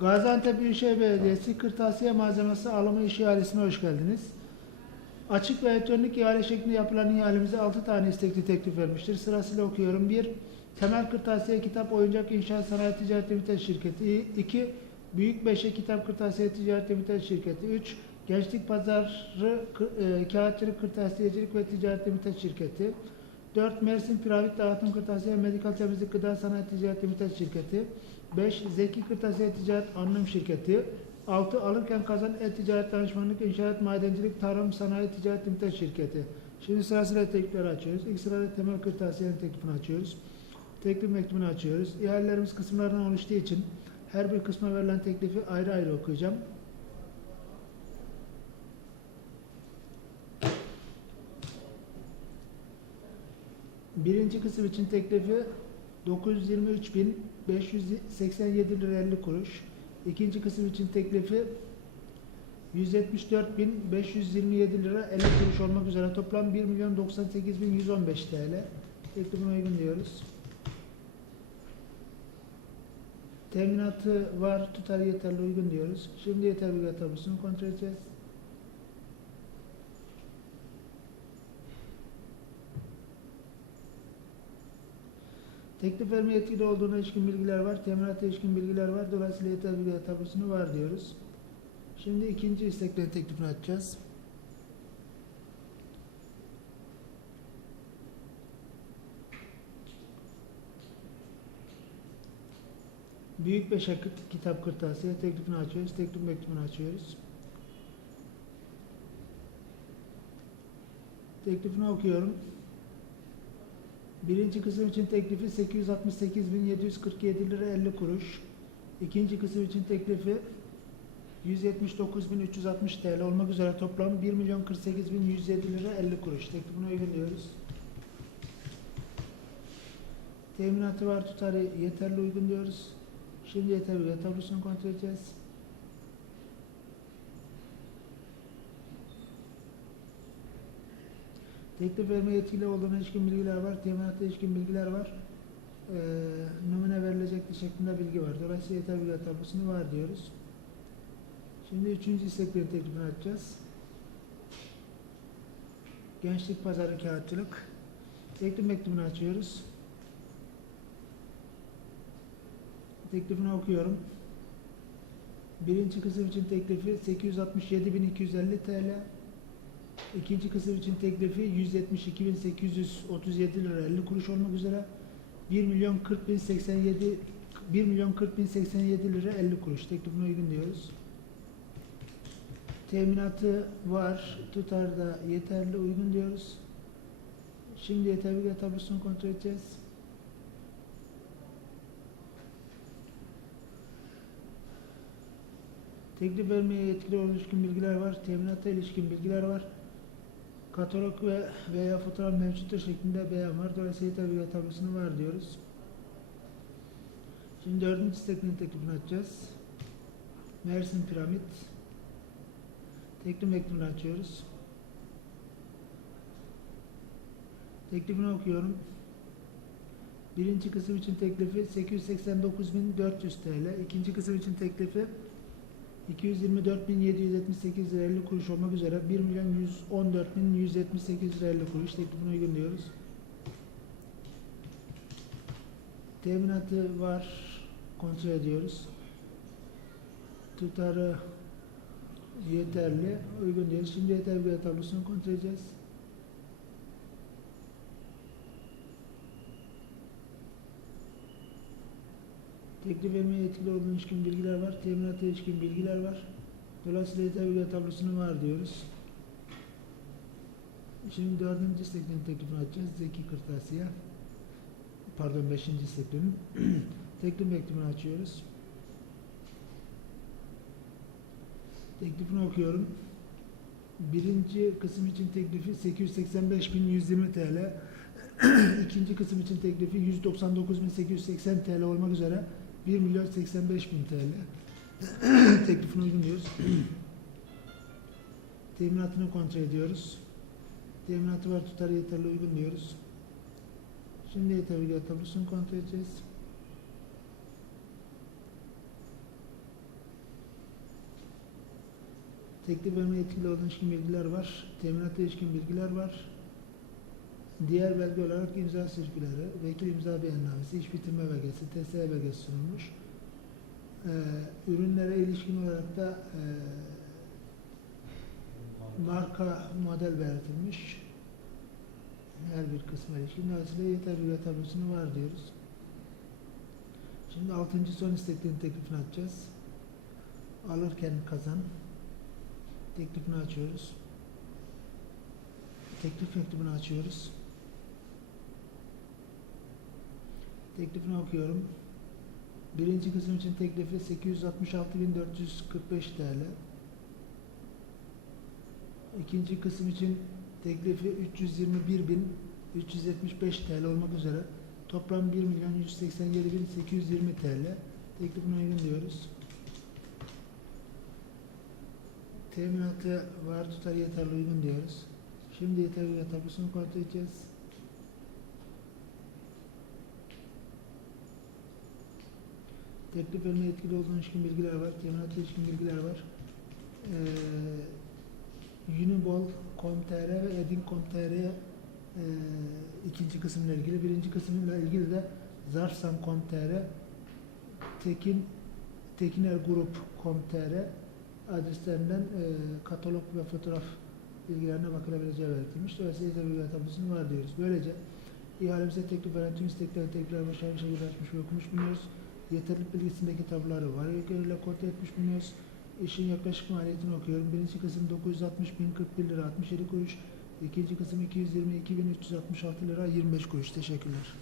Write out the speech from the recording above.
Gaziantep Büyükşehir Belediyesi Kırtasiye Malzemesi Alımı İş İhalesi'ne hoş geldiniz. Açık ve elektronik ihale şeklinde yapılan ihalemize 6 tane istekli teklif vermiştir. Sırasıyla okuyorum. 1. Temel Kırtasiye Kitap Oyuncak İnşaat Sanayi Ticaret Limited Şirketi. 2. Büyük Beşe Kitap Kırtasiye Ticaret Limited Şirketi. 3. Gençlik Pazarı e, Kağıtçılık Kırtasiyecilik ve Ticaret Limited Şirketi. 4. Mersin Piravit Dağıtım Kırtasiye Medikal Temizlik Gıda Sanayi Ticaret Limited Şirketi. 5. Zeki Kırtasiye Ticaret Anonim Şirketi. 6. Alırken Kazan E-Ticaret Danışmanlık İnşaat Madencilik Tarım Sanayi Ticaret Limited Şirketi. Şimdi sırasıyla teklifleri açıyoruz. İlk sırada temel kırtasiyenin teklifini açıyoruz. Teklif mektubunu açıyoruz. İhalelerimiz kısımlardan oluştuğu için her bir kısma verilen teklifi ayrı ayrı okuyacağım. Birinci kısım için teklifi 923.587 lira 50 kuruş. İkinci kısım için teklifi 174.527 lira 50 kuruş olmak üzere toplam 1.098.115 TL. Teklifine uygun diyoruz. Teminatı var, tutar yeterli uygun diyoruz. Şimdi yeterli tablosunu kontrol edeceğiz. Teklif verme yetkili olduğuna ilişkin bilgiler var, teminata ilişkin bilgiler var. Dolayısıyla yeterli bilgi tablosunu var diyoruz. Şimdi ikinci isteklerin teklifini açacağız. Büyük Kıt- Kitap Kırtasiye teklifini açıyoruz. Teklif mektubunu açıyoruz. Teklifini okuyorum. Birinci kısım için teklifi 868.747 lira 50 kuruş. İkinci kısım için teklifi 179.360 TL olmak üzere toplam 1.048.107 lira 50 kuruş. Teklifine uygun diyoruz. Teminatı var tutarı yeterli uygun diyoruz. Şimdi yeterli tablosunu kontrol edeceğiz. Teklif verme yetkili olduğuna ilişkin bilgiler var. Teminata ilişkin bilgiler var. Ee, numune verilecektir şeklinde bilgi var. Dolayısıyla yeterli bilgi tablosunu var diyoruz. Şimdi üçüncü isteklerin teklifini açacağız. Gençlik Pazarı Kağıtçılık. Teklif mektubunu açıyoruz. Teklifini okuyorum. Birinci kısım için teklifi 867.250 TL. İkinci kısım için teklifi 172.837 lira 50 kuruş olmak üzere 1 milyon 40 bin 87 1 milyon 40 bin 87 lira 50 kuruş teklifine uygun diyoruz. Teminatı var, tutar da yeterli uygun diyoruz. Şimdi yeterli bilgi tablosunu kontrol edeceğiz. Teklif vermeye yetkili olan ilişkin bilgiler var, teminata ilişkin bilgiler var. Katalog ve veya fotoğraf mevcuttur şeklinde beyan var. Dolayısıyla bilgi tablosunu var diyoruz. Şimdi dördüncü isteklerin teklifini açacağız. Mersin Piramit. Teklif mektubunu açıyoruz. Teklifini okuyorum. Birinci kısım için teklifi 889.400 TL. İkinci kısım için teklifi 224.778 lira 50 kuruş olmak üzere 1 milyon 114.178 lira 50 kuruş teklifine uygun diyoruz. Teminatı var. Kontrol ediyoruz. Tutarı yeterli. Uygun diyoruz. Şimdi yeterli bir tablosunu kontrol edeceğiz. Teklif vermeye yetkili olduğuna ilişkin bilgiler var. Teminata ilişkin bilgiler var. Dolayısıyla bir tablosunu var diyoruz. Şimdi dördüncü isteklerin teklifini açacağız. Zeki Kırtasiye. Pardon beşinci isteklerin. Teklif mektubunu açıyoruz. Teklifini okuyorum. Birinci kısım için teklifi 885.120 TL. İkinci kısım için teklifi 199.880 TL olmak üzere 1 milyon 85 bin TL. Teklifini uygun diyoruz. Teminatını kontrol ediyoruz. Teminatı var tutarı yeterli uygun diyoruz. Şimdi yeterli tablosunu kontrol edeceğiz. Teklif verme yetkili olan ilişkin bilgiler var. Teminata ilişkin bilgiler var. Diğer belge olarak imza sirküleri, vekil imza beyannamesi, iş bitirme belgesi, TSE belgesi sunulmuş. Ee, ürünlere ilişkin olarak da e, marka model belirtilmiş. Her bir kısma ilişkin. Dolayısıyla yeterli tablosunu var diyoruz. Şimdi altıncı son isteklerin teklifini açacağız. Alırken kazan. Teklifini açıyoruz. Teklif mektubunu açıyoruz. Teklifini okuyorum. Birinci kısım için teklifi 866.445 TL. İkinci kısım için teklifi 321.375 TL olmak üzere toplam 1.187.820 TL. Teklifine uygun diyoruz. Teminatı var tutar yeterli uygun diyoruz. Şimdi yeterli üye tablosunu kontrol edeceğiz. Teklif vermeye etkili olduğun ilişkin bilgiler var. Teminata ilişkin bilgiler var. Ee, Unibol.com.tr ve Edin.com.tr'ye e, ikinci kısımla ilgili. Birinci kısmıyla ilgili de Zarsan.com.tr Tekin Tekiner Grup.com.tr adreslerinden e, katalog ve fotoğraf bilgilerine bakılabileceği belirtilmiş. Dolayısıyla yeterli bilgi tablosunu var diyoruz. Böylece ihalemize teklif veren tüm istekleri tekrar başarılı şekilde açmış ve okumuş bulunuyoruz. Yeterlilik bilgisindeki tabloları var yökeleriyle kod etmiş bulunuyoruz. İşin yaklaşık maliyetini okuyorum. Birinci kısım 960 bin 41 lira 67 kuruş. İkinci kısım 222 bin 366 lira 25 kuruş. Teşekkürler.